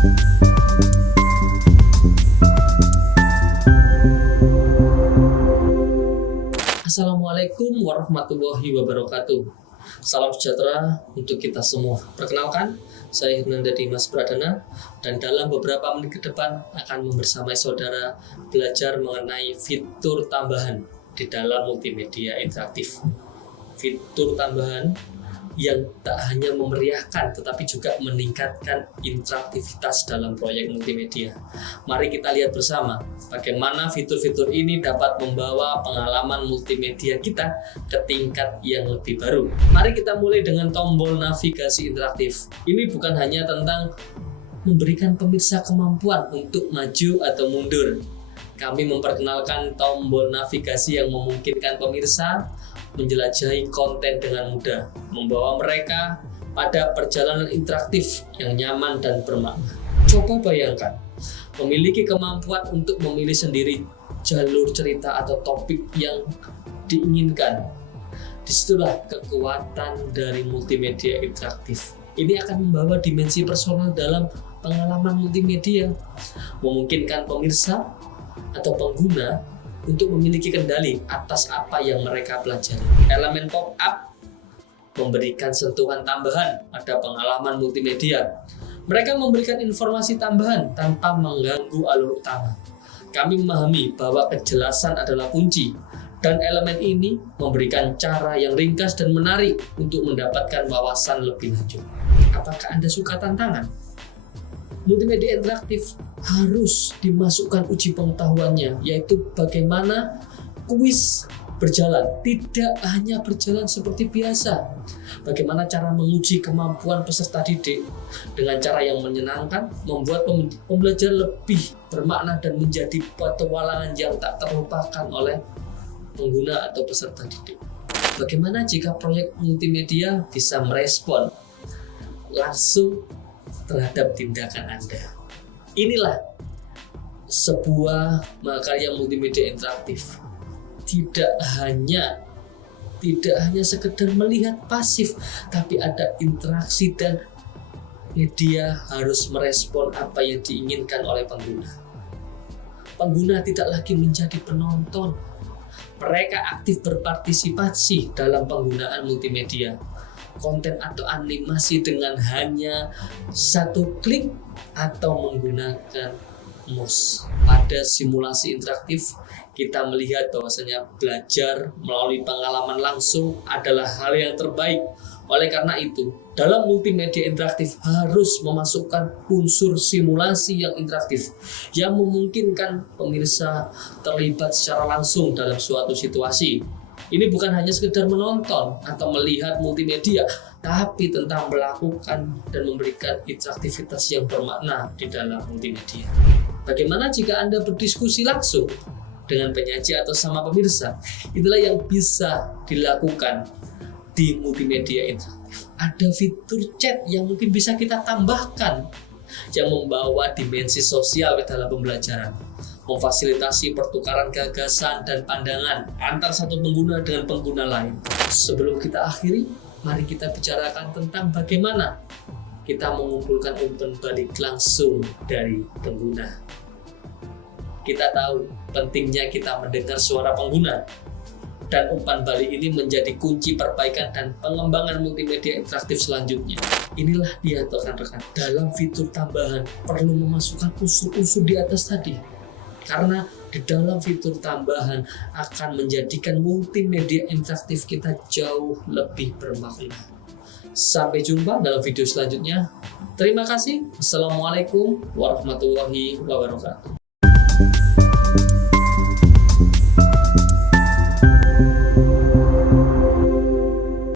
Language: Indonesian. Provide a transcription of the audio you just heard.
Assalamualaikum warahmatullahi wabarakatuh. Salam sejahtera untuk kita semua. Perkenalkan, saya Hernanda Dimas Pradana, dan dalam beberapa menit ke depan akan membersamai saudara belajar mengenai fitur tambahan di dalam multimedia interaktif. Fitur tambahan yang tak hanya memeriahkan tetapi juga meningkatkan interaktivitas dalam proyek multimedia. Mari kita lihat bersama bagaimana fitur-fitur ini dapat membawa pengalaman multimedia kita ke tingkat yang lebih baru. Mari kita mulai dengan tombol navigasi interaktif. Ini bukan hanya tentang memberikan pemirsa kemampuan untuk maju atau mundur. Kami memperkenalkan tombol navigasi yang memungkinkan pemirsa menjelajahi konten dengan mudah, membawa mereka pada perjalanan interaktif yang nyaman dan bermakna. Coba bayangkan, memiliki kemampuan untuk memilih sendiri jalur cerita atau topik yang diinginkan. Disitulah kekuatan dari multimedia interaktif. Ini akan membawa dimensi personal dalam pengalaman multimedia, memungkinkan pemirsa atau pengguna untuk memiliki kendali atas apa yang mereka pelajari. Elemen pop-up memberikan sentuhan tambahan pada pengalaman multimedia. Mereka memberikan informasi tambahan tanpa mengganggu alur utama. Kami memahami bahwa kejelasan adalah kunci, dan elemen ini memberikan cara yang ringkas dan menarik untuk mendapatkan wawasan lebih lanjut. Apakah Anda suka tantangan? Multimedia interaktif harus dimasukkan uji pengetahuannya, yaitu bagaimana kuis berjalan. Tidak hanya berjalan seperti biasa. Bagaimana cara menguji kemampuan peserta didik dengan cara yang menyenangkan, membuat pembelajaran lebih bermakna dan menjadi petualangan yang tak terlupakan oleh pengguna atau peserta didik. Bagaimana jika proyek multimedia bisa merespon langsung terhadap tindakan Anda? Inilah sebuah makarya multimedia interaktif. Tidak hanya sekedar melihat pasif, tapi ada interaksi dan media harus merespon apa yang diinginkan oleh pengguna. Pengguna tidak lagi menjadi penonton. Mereka aktif berpartisipasi dalam penggunaan multimedia. Konten atau animasi dengan hanya satu klik atau menggunakan mouse. Pada simulasi interaktif, kita melihat bahwasanya belajar melalui pengalaman langsung adalah hal yang terbaik. Oleh karena itu, dalam multimedia interaktif harus memasukkan unsur simulasi yang interaktif yang memungkinkan pemirsa terlibat secara langsung dalam suatu situasi. Ini bukan hanya sekedar menonton atau melihat multimedia, tapi tentang melakukan dan memberikan interaktivitas yang bermakna di dalam multimedia. Bagaimana jika Anda berdiskusi langsung dengan penyaji atau sama pemirsa? Itulah yang bisa dilakukan di multimedia interaktif. Ada fitur chat yang mungkin bisa kita tambahkan yang membawa dimensi sosial ke dalam pembelajaran, memfasilitasi pertukaran gagasan dan pandangan antar satu pengguna dengan pengguna lain. Sebelum kita akhiri, mari kita bicarakan tentang bagaimana kita mengumpulkan umpan balik langsung dari pengguna. Kita tahu pentingnya kita mendengar suara pengguna, dan umpan balik ini menjadi kunci perbaikan dan pengembangan multimedia interaktif selanjutnya. Inilah dia rekan-rekan, dalam fitur tambahan perlu memasukkan unsur-unsur di atas tadi. Karena di dalam fitur tambahan akan menjadikan multimedia interaktif kita jauh lebih bermakna. Sampai jumpa dalam video selanjutnya. Terima kasih. Assalamualaikum warahmatullahi wabarakatuh.